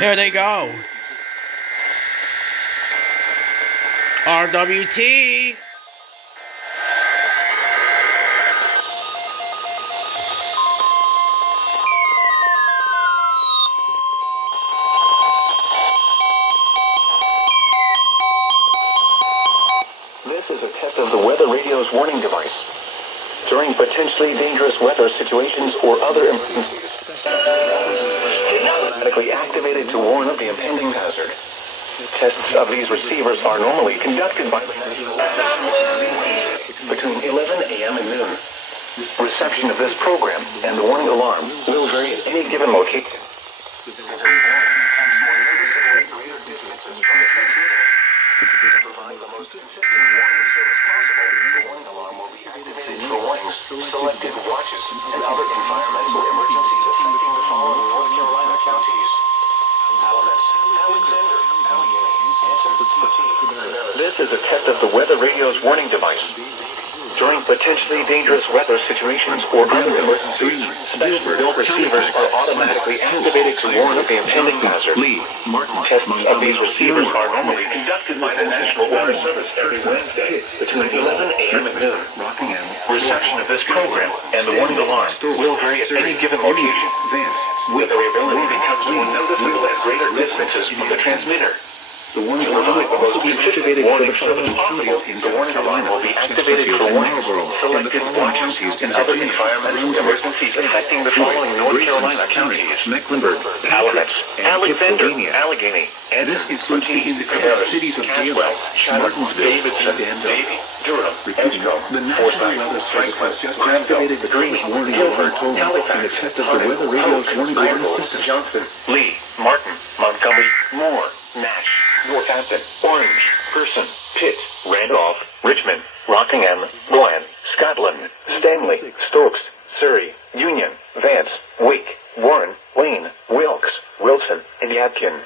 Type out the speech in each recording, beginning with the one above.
Here they go. RWT. This is a test of the weather radio's warning device. During potentially dangerous weather situations or other emergencies, automatically activated to warn of the impending hazard. Tests of these receivers are normally conducted by between 11 a.m. and noon. Reception of this program and the warning alarm will vary at any given location. Provide the most consistent warning service possible. The warning alarm will be activated for warnings, selected watches, and other environmental emergencies affecting the following North Carolina counties: Alamance, Alexander, Allegheny, Anson, Fatigue. This is a test of the weather radio's warning device. During potentially dangerous weather situations or other emergencies, special built receivers are automatically activated to warn of the impending hazard. Tests of these receivers are normally conducted by the National Weather Service every Wednesday between 11 a.m. and noon. Reception of this program and the warning alarm will vary at any given location. The variability becomes more noticeable at greater distances from the transmitter. The warning alarm will also be activated for the following possible. The warning alarm will be activated for warnings, selected watches, and other environmental emergencies affecting the following North Carolina counties: Mecklenburg, Alamance, Alexander, Allegheny, Anson, Fatigue, Harris, Caswell, Chatham, Davidson, Davie, Durham, Edgecombe, Forsyth, Franklin, Granville, Greene, Guilford, Halifax, Hunter, Hope, Iredell, Johnson, Lee, Martin, Montgomery, Moore, Nash, Northampton, Orange, Person, Pitt, Randolph, Richmond, Rockingham, Bland, Scotland, Stanley, Stokes, Surrey, Union, Vance, Wake, Warren, Wayne, Wilkes, Wilson, and Yadkin.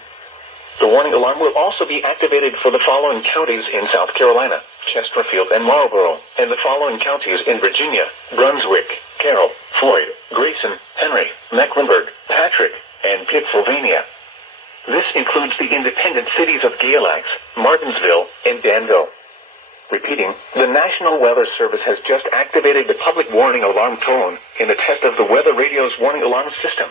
The warning alarm will also be activated for the following counties in South Carolina: Chesterfield and Marlborough, and the following counties in Virginia: Brunswick, Carroll, Floyd, Grayson, Henry, Mecklenburg, Patrick, and Pittsylvania. This includes the independent cities of Galax, Martinsville, and Danville. Repeating, the National Weather Service has just activated the public warning alarm tone in the test of the weather radio's warning alarm system.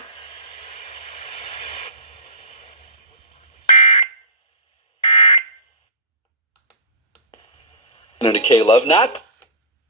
To K-Love, not